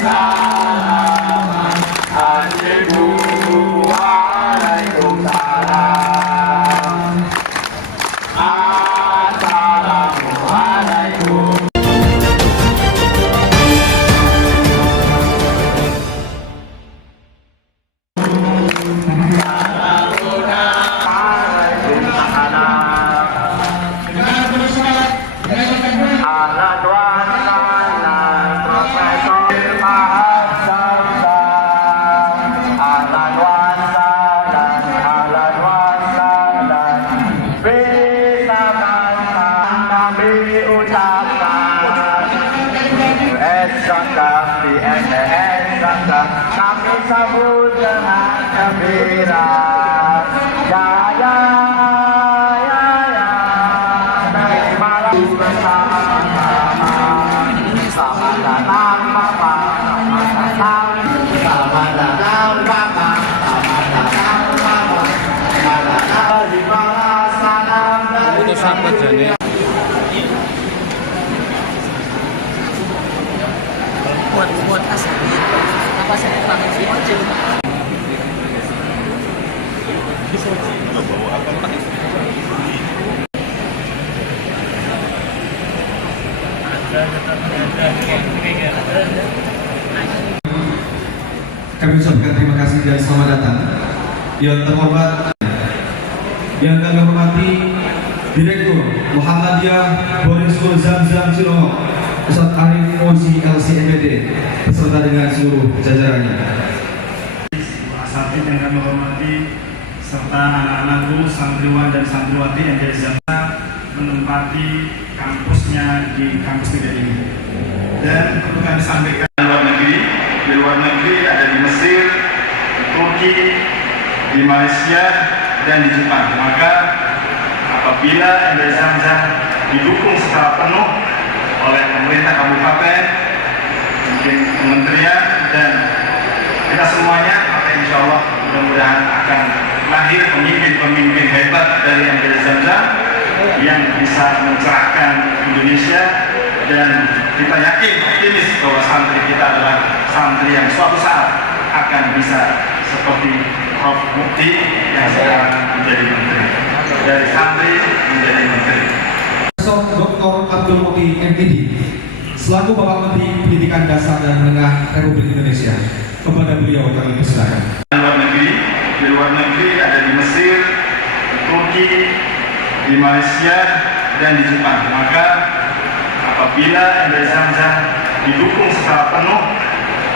salaman anjibu waalaikumsalam. Assalamualaikum. Kami sambut dengan gembira. Ya ya ya ya. Malam bersama-sama. Selamat datang Bapak, selamat datang. Selamat datang Bapak, selamat datang Bapak. Selamat datang di bawah salam dari buat asal apa saya pakai sih ojek bawa apa pakai kami ucapkan terima kasih dan selamat datang yang terhormat, yang kami hormati Direktur Muhammadiyah Boarding School Zam-Zam Cilongok, Ustaz Arif Ozi LCMD beserta dengan seluruh jajarannya. Asatidz yang kami hormati serta anak-anakku, santriwan dan santriwati yang dari Jakarta menempati kampusnya di kampus 3 ini. Dan perlu kami sampaikan di luar negeri ada di Mesir, di Turki, di Malaysia dan di Jepang. Maka apabila MBS Zam-Zam didukung secara penuh oleh pemerintah kabupaten, mungkin kementerian dan kita semuanya, maka insya Allah mudah-mudahan akan lahir pemimpin-pemimpin hebat dari MBS Zam-Zam yang bisa mencerahkan Indonesia, dan kita yakin optimis bahwa santri kita adalah santri yang suatu saat akan bisa seperti Prof. Mukti yang sekarang menjadi menteri, dari santri menjadi menteri. Dr. Abdul Mukti MPD selaku Bapak Menteri Pendidikan Dasar dan Menengah Republik Indonesia, kepada beliau kami persilakan. Di luar negeri ada di Mesir, di Turki, di Malaysia dan di Jepang. Maka apabila MBS Zam-Zam didukung secara penuh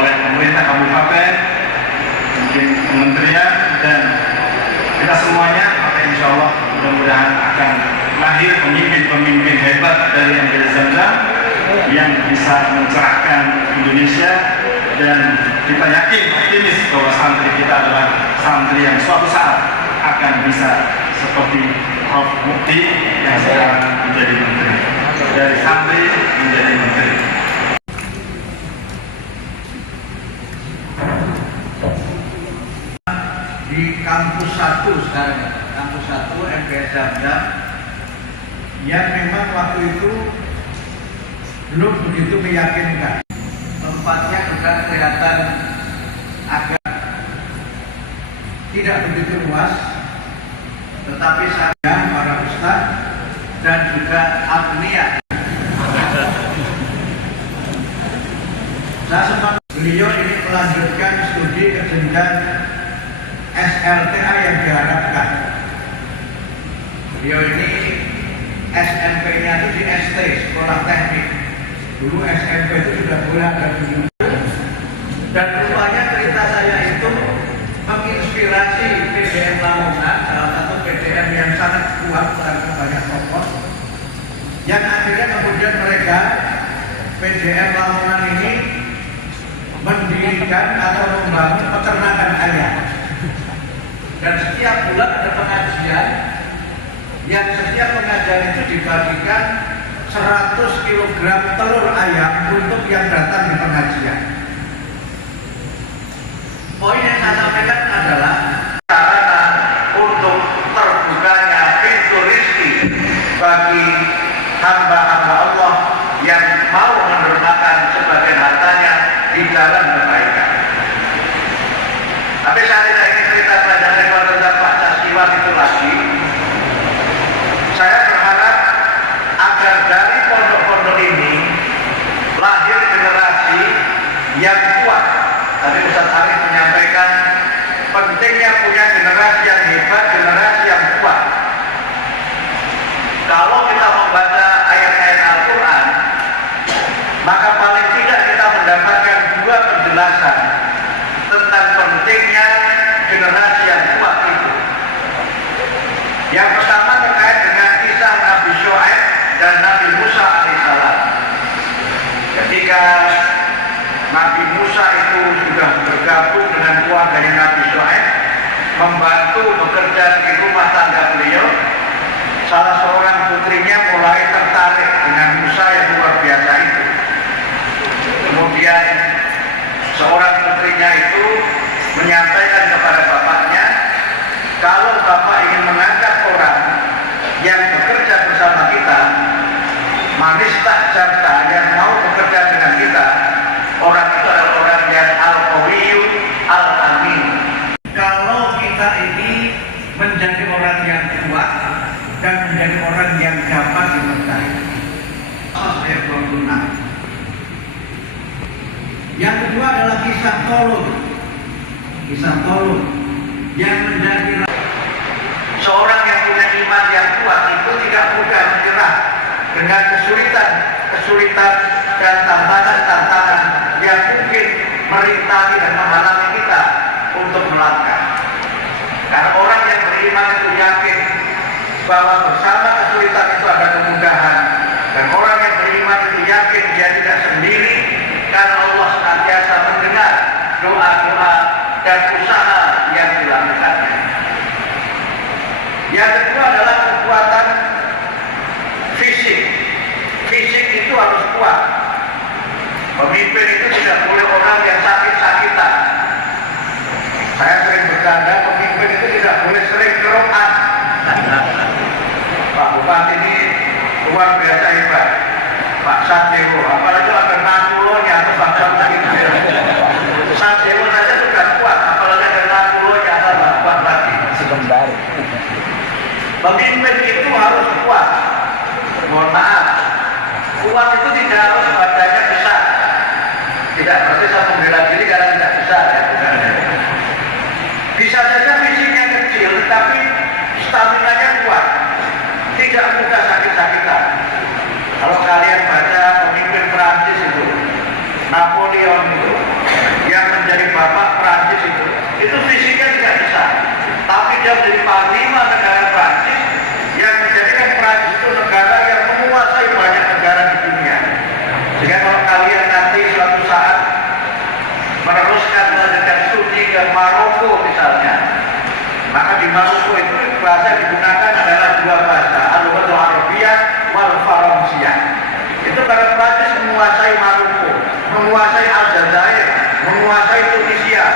oleh pemerintah kabupaten, mungkin kementerian dan kita semuanya, maka insya Allah mudah-mudahan akan lahir pemimpin-pemimpin hebat dari MBS Zam-Zam yang bisa mencerahkan Indonesia, dan kita yakin optimis bahwa santri kita adalah santri yang suatu saat akan bisa seperti Prof. Mukti yang sekarang menjadi menteri, dari santri menjadi menteri. Di kampus 1 sekarang, kampus 1 MBS Zam-Zam yang memang waktu itu belum begitu meyakinkan. Tempatnya juga kelihatan agak tidak begitu luas, tetapi saya, para ustaz dan juga agnia, saya sempat beliau ini melanjutkan studi ke jenjang SLTA yang diharapkan. Beliau ini SMP-nya itu di ST, Sekolah Teknik. Dulu SMP itu sudah boleh ada dulu. Dan rupanya cerita saya itu menginspirasi PDM Lamongan, salah satu PDM yang sangat kuat karena banyak tokoh. Yang akhirnya kemudian mereka PDM Lamongan ini mendirikan atau membangun peternakan ayam. Dan setiap bulan ada pengajian, yang setiap pengajian itu dibagikan 100 kg telur ayam untuk yang datang di pengajian. Poin yang saya sampaikan adalah sarana untuk terbukanya pintu rezeki bagi hamba-hamba Allah yang mau mendermakan sebagian hartanya di jalan zaman itu lagi, saya berharap agar dari pondok-pondok ini lahir generasi yang kuat. Tadi Ustaz Arif menyampaikan pentingnya punya generasi yang hebat, generasi yang kuat. Kalau kita membaca ayat-ayat Al-Quran, maka paling tidak kita mendapatkan dua penjelasan tentang pentingnya generasi yang kuat itu. Yang pertama terkait dengan kisah Nabi Syuaib dan Nabi Musa alaihissalam. Ketika Nabi Musa itu sudah bergabung dengan keluarganya Nabi Syuaib, membantu bekerja di rumah tangga beliau, salah seorang putrinya mulai tertarik dengan Musa yang luar biasa itu. Kemudian seorang putrinya itu menyampaikan kepada bapaknya, kalau bapak ingin mengangkat orang yang bekerja bersama kita, manis tak jarta yang mau bekerja dengan kita, orang itu adalah orang yang al-qawiyu al-amin. Kalau kita ini menjadi orang yang kuat dan menjadi orang yang dapat dipercaya. Ayat 26. Yang kedua adalah kisah Tolut. Kisah Tolut yang menjadi seorang yang punya iman yang kuat itu tidak mudah menyerah dengan kesulitan dan tantangan yang mungkin merintangi dan menghalangi kita untuk melangkah. Karena orang yang beriman itu yakin bahwa bersama kesulitan itu ada kemudahan, dan orang yang beriman itu yakin dia tidak sendiri karena Allah senantiasa mendengar doa-doa dan usaha yang dilakukannya. Yang kedua adalah kekuatan fisik. Fisik itu harus kuat. Pemimpin itu tidak boleh orang yang sakit-sakitan. Saya sering bercanda, pemimpin itu tidak boleh sering kerokan. Pak Bupati ini luar biasa hebat, Pak Satdewo, apalagi ada Nakulonya atau Pak Satdewo saja sudah kuat, apalagi ada Nakulonya atau kuat lagi. Pemimpin itu harus kuat. Mohon maaf, kuat itu tidak harus badannya besar. Tidak berarti saya membela diri karena tidak besar ya, bukan. Bisa saja fisiknya kecil, tetapi stamina-nya kuat, tidak mudah sakit-sakitan. Kalau kalian baca pemimpin Prancis itu, Napoleon itu, yang menjadi bapak Prancis itu fisiknya tidak besar, tapi dia menjadi panglima negara Prancis yang menjadikan Prancis itu negara yang menguasai banyak negara di dunia. Sehingga kalau kalian nanti suatu saat meneruskan melanjutkan studi ke Maroko misalnya, maka di Maroko itu bahasa yang digunakan adalah dua bahasa, al-lughatul arabiyyah wal faransiyah. Itu karena Prancis menguasai Maroko, menguasai Aljazair, menguasai Tunisia,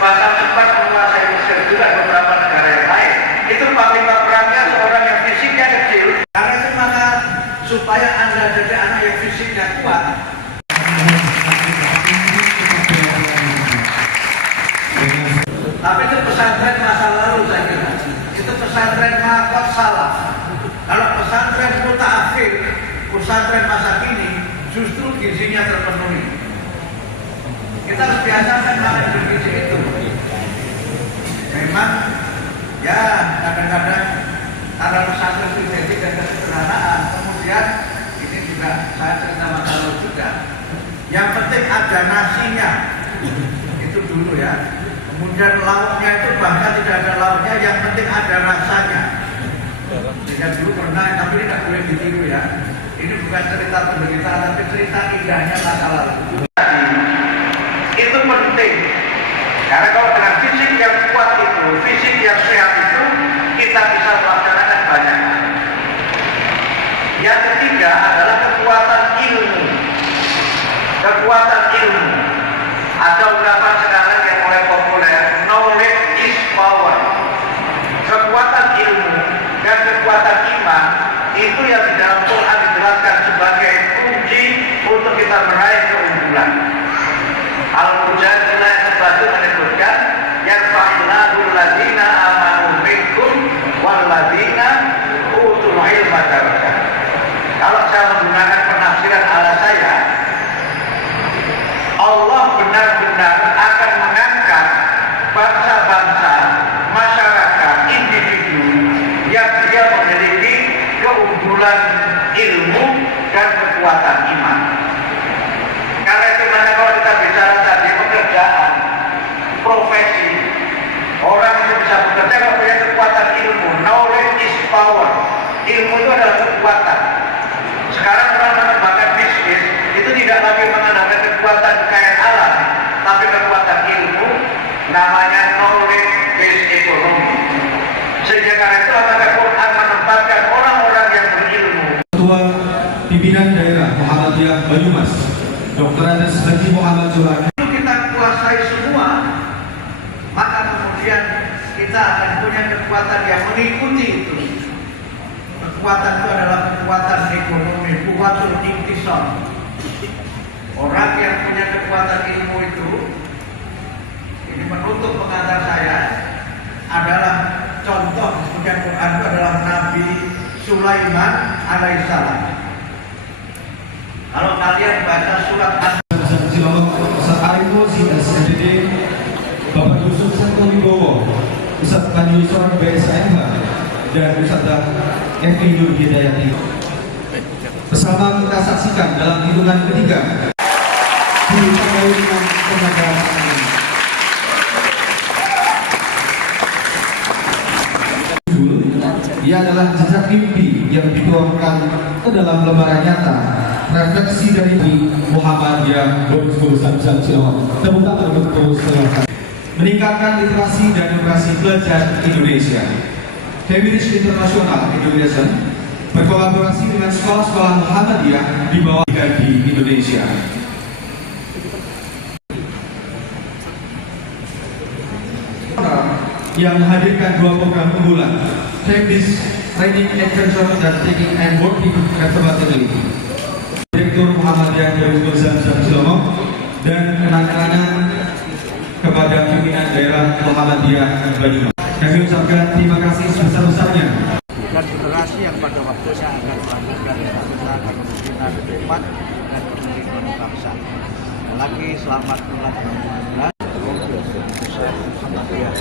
bahkan sempat menguasai Mesir juga beberapa negara yang lain. Itu panglima perangnya seorang yang fisiknya kecil. Karena itu maka supaya Anda jadi anak yang fisiknya kuat, tapi itu pesantren masa lalu saya kira. Itu pesantren makot salah. Kalau pesantren mutaakhir, pesantren masa kini, justru gizinya terpenuhi. Kita harus biasakan hal yang bergizi itu. Memang, ya kadang-kadang ada pesantren identik dan kesederhanaan. Kemudian ini juga saya cerita masa lalu juga. Yang penting ada nasinya, itu dulu ya. Kemudian lauknya itu bahkan tidak ada lauknya, yang penting ada rasanya. Sehingga dulu pernah, tapi tidak boleh ditiru ya. Ini bukan cerita penderitaan, tapi cerita indahnya masa lalu. Itu penting. Karena kalau dengan fisik yang kuat itu, fisik yang sehat itu, kita bisa melaksanakan banyak hal. Yang ketiga adalah kekuatan ilmu. Kekuatan ilmu. Ada ungkapan sekarang yang mulai populer, knowledge is power. Kekuatan ilmu dan kekuatan iman itu yang di dalam Quran dijelaskan sebagai kunci untuk kita meraih keunggulan. Allah benar-benar akan mengangkat bangsa-bangsa, masyarakat, individu yang dia memiliki keunggulan ilmu dan kekuatan iman. Karena itu kalau kita bicara tadi pekerjaan, profesi, orang itu bisa bekerja kalau punya kekuatan ilmu. Knowledge is power. Ilmu itu adalah kekuatan. Sekarang orang mengembangkan bisnis itu tidak lagi mengandalkan kekuatan kekayaan alam, tapi kekuatan ilmu, namanya knowledge based economy. Sehingga karena itu Al-Quran menempatkan orang-orang yang berilmu. Ketua Pimpinan Daerah Muhammadiyah Banyumas, Dr. Andes Haji Muhammad Zulhadi. Kalau kita kuasai semua, maka kemudian kita akan punya kekuatan yang mengikuti itu. Kekuatan itu adalah kekuatan ekonomi, kuwatul iktisad. Orang yang punya kekuatan ilmu itu, ini menutup pengantar saya, adalah contoh sebagian Quran itu adalah Nabi Sulaiman alaihissalam. Kalau kalian baca surat Ustaz Arif Mozi, SDD, Bapak Yusuf Santo Wibowo, Ustaz Panji Yusuf BSMH, dan Ustaz Evi Nur Hidayati. Bersama kita saksikan dalam hitungan ketiga ditandai dengan tenaga tangan. Ia adalah jejak mimpi yang dituangkan ke dalam lembaran nyata, refleksi dari Muhammadiyah Boarding School Zamzam Cilongok. Tepuk tangan untuk terus meningkatkan literasi dan literasi pelajar Indonesia. Feminis Internasional Indonesia berkolaborasi dengan sekolah-sekolah Muhammadiyah di bawah di Indonesia. Yang menghadirkan dua program unggulan, Feminis Training Adventure dan Taking and Working Compatibility. Direktur Muhammadiyah Boarding School Zamzam Cilongok dan kenang-kenangan kepada pimpinan daerah Muhammadiyah Banyumas. Kami ucapkan terima kasih sebesar-besarnya. Dan generasi yang pada waktunya akan melanjutkan bangsa kepemimpinan depan dan kepemimpinan bangsa. Lagi selamat ulang tahun. Sama dia.